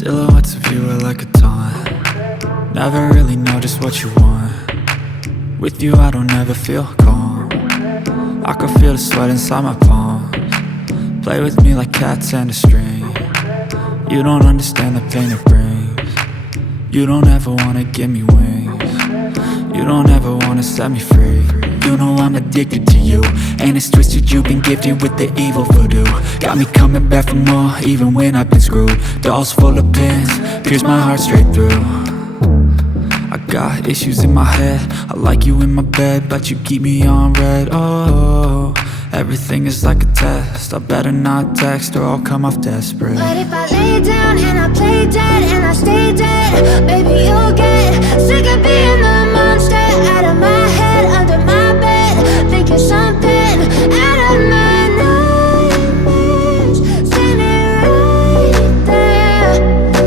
Silhouettes of you are like a taunt. Never really know just what you want. With you I don't ever feel calm. I can feel the sweat inside my palms. Play with me like cats and a string. You don't understand the pain it brings. You don't ever wanna give me wings. You don't ever wanna set me free. You know I'm addicted to you, and it's twisted, you've been gifted with the evil voodoo. Got me coming back for more, even when I've been screwed. Dolls full of pins, pierce my heart straight through. I got issues in my head, I like you in my bed, but you keep me on red. Oh, everything is like a test, I better not text or I'll come off desperate. But if I lay down and I play dead and I stay dead, baby you'll get sick of being the monster out of my head, under my bed, thinking something out of my nightmares, standing right there.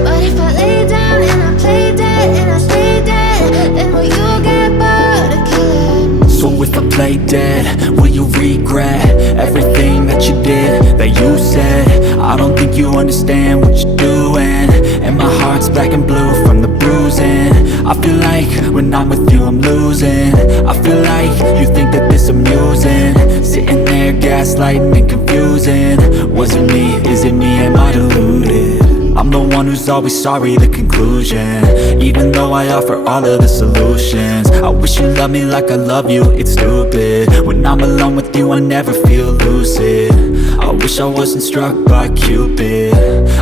But if I lay down and I play dead and I stay dead, then will you get bored of killing? So if I play dead, will you regret everything that you did, that you said? I don't think you understand what you're doing, and my heart's black and blue from the bruising. I feel like when I'm with you I'm losing. I feel like you think that this amusing, sitting there gaslighting and confusing. Was it me? Is it me? Am I deluded? I'm the one who's always sorry, the conclusion, even though I offer all of the solutions. I wish you loved me like I love you, it's stupid. When I'm alone with you I never feel lucid. I wish I wasn't struck by Cupid.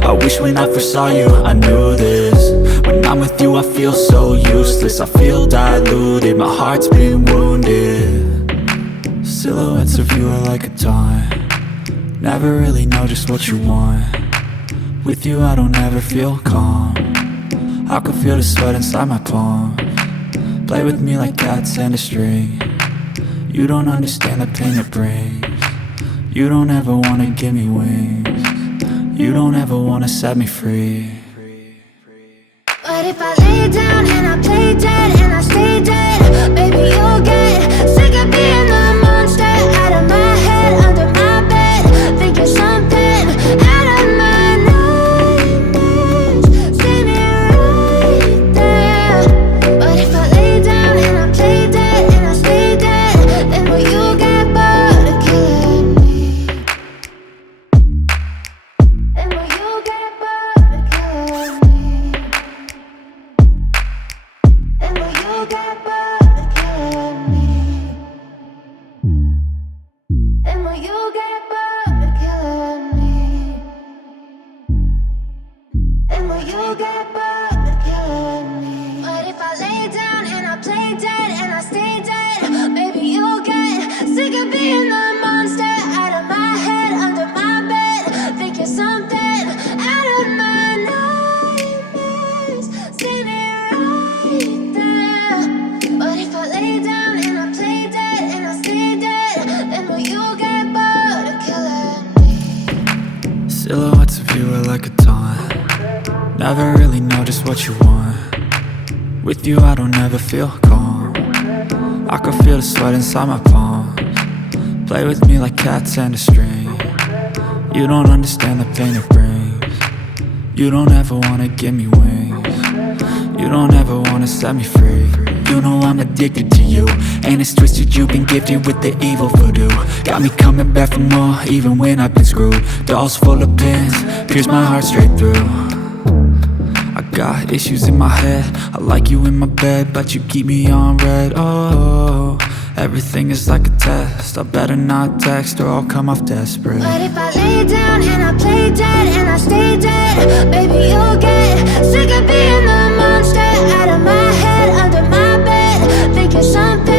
I wish when I first saw you I knew this. When I'm with you I feel so useless, I feel diluted, my heart's been wounded. Silhouettes of you are like a taunt. Never really know just what you want. With you I don't ever feel calm. I can feel the sweat inside my palms. Play with me like cats and a string. You don't understand the pain it brings. You don't ever wanna give me wings. You don't ever wanna set me free. But if I lay down and I play dead and I stay dead, baby you'll get sick of being the monster out of my head, under my bed, thinking something out of my nightmares, standing right there. But if I lay down and I play dead and I stay dead, then will you get bored of killing me? Then will you get bored of killing me? Then will you get bored of killing me? Then will you get bored of killing me? Then will you get bored of killing me? But if I lay down and I play dead and I stay dead, baby you'll get sick of being the monster out of my head, under my bed, thinking something out of my nightmares, standing right there. But if I lay down and I play dead and I stay dead, then will you get bored of killing me? Silhouettes of you are like a taunt. Never really know just what you want. With you I don't ever feel calm. I can feel the sweat inside my palms. Play with me like cats and a string. You don't understand the pain it brings. You don't ever wanna give me wings. You don't ever wanna set me free. You know I'm addicted to you, and it's twisted, you've been gifted with the evil voodoo. Got me coming back for more, even when I've been screwed. Dolls full of pins, pierce my heart straight through. I got issues in my head, I like you in my bed, but you keep me on red. Oh, everything is like a test, I better not text or I'll come off desperate. But if I lay down and I play dead and I stay dead, baby you'll get sick of being the monster out of my head, under my bed, thinking something